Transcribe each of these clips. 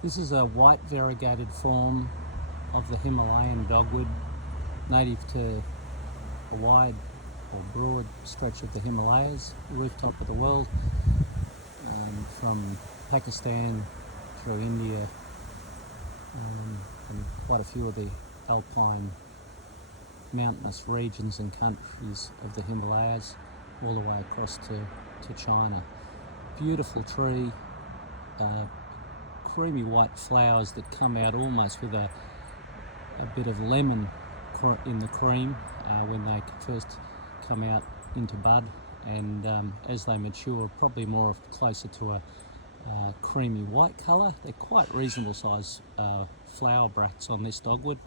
This is a white variegated form of the Himalayan dogwood, native to a wide or broad stretch of the Himalayas, rooftop of the world, from Pakistan through India, and quite a few of the alpine mountainous regions and countries of the Himalayas, all the way across to China. Beautiful tree, creamy white flowers that come out almost with a bit of lemon in the cream when they first come out into bud, and as they mature, probably more closer to a creamy white colour. They're quite reasonable size flower bracts on this dogwood,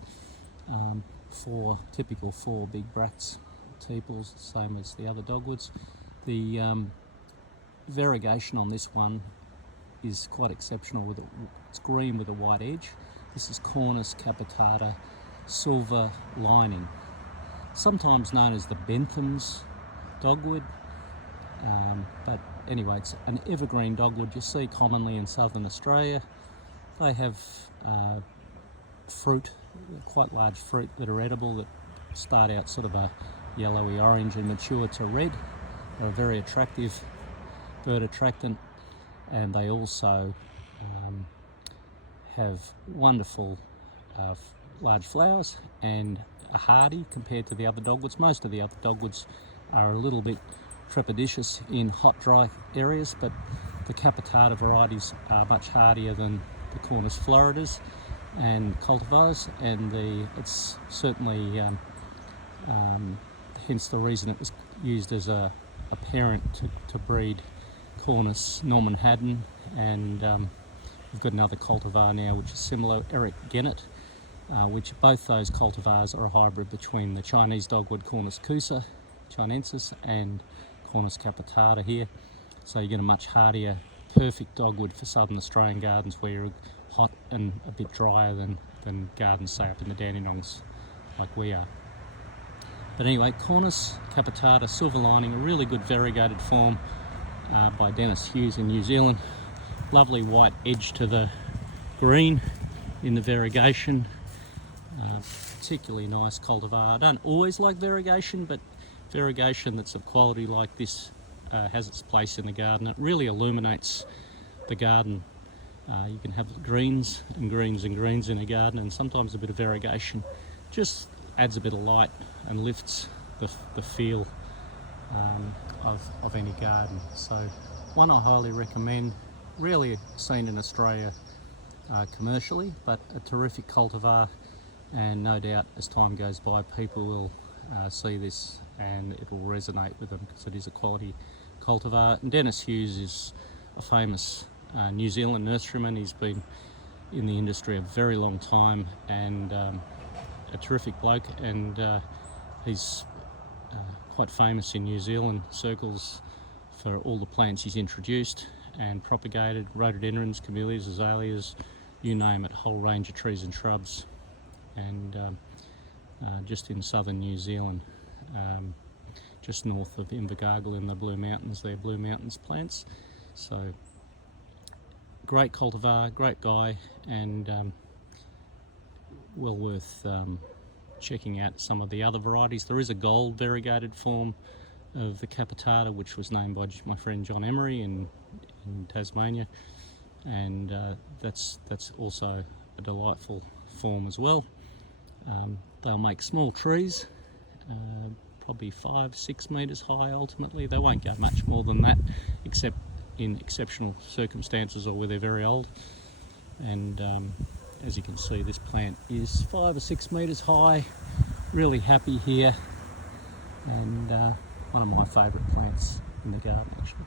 typical four big bracts, tepals, same as the other dogwoods. The variegation on this one is quite exceptional. It's green with a white edge. This is Cornus capitata, silver lining, sometimes known as the Bentham's dogwood, but anyway, it's an evergreen dogwood you see commonly in southern Australia. They have fruit, quite large fruit that are edible, that start out sort of a yellowy orange and mature to red. They're a very attractive bird attractant, and they also have wonderful large flowers and are hardy compared to the other dogwoods. Most of the other dogwoods are a little bit trepidatious in hot, dry areas, but the capitata varieties are much hardier than the Cornus floridas and cultivars, and it's certainly hence the reason it was used as a parent to breed Cornus Norman Haddon, and we've got another cultivar now which is similar, Eric Gennett, which both those cultivars are a hybrid between the Chinese dogwood Cornaceae chinensis and Cornus capitata here. So you get a much hardier, perfect dogwood for southern Australian gardens where you're hot and a bit drier than gardens, say, up in the Dandenongs like we are. But anyway, Cornus capitata, silver lining, a really good variegated form by Dennis Hughes in New Zealand. Lovely white edge to the green in the variegation. Particularly nice cultivar. I don't always like variegation, but variegation that's of quality like this has its place in the garden. It really illuminates the garden. You can have greens and greens and greens in a garden, and sometimes a bit of variegation just adds a bit of light and lifts the feel of any garden. So one I highly recommend, rarely seen in Australia commercially, but a terrific cultivar, and no doubt as time goes by people will see this and it will resonate with them because it is a quality cultivar. And Dennis Hughes is a famous New Zealand nurseryman. He's been in the industry a very long time, and a terrific bloke, and he's quite famous in New Zealand circles for all the plants he's introduced and propagated, rhododendrons, camellias, azaleas, you name it, a whole range of trees and shrubs, and just in southern New Zealand, just north of Invercargill in the Blue Mountains, they're Blue Mountains plants. So great cultivar, great guy, and well worth checking out some of the other varieties. There is a gold variegated form of the capitata which was named by my friend John Emery in Tasmania, and that's also a delightful form as well. They'll make small trees, probably 5-6 metres high ultimately. They won't go much more than that except in exceptional circumstances or where they're very old. And as you can see, this plant is 5 or 6 metres high. Really happy here, and one of my favourite plants in the garden actually.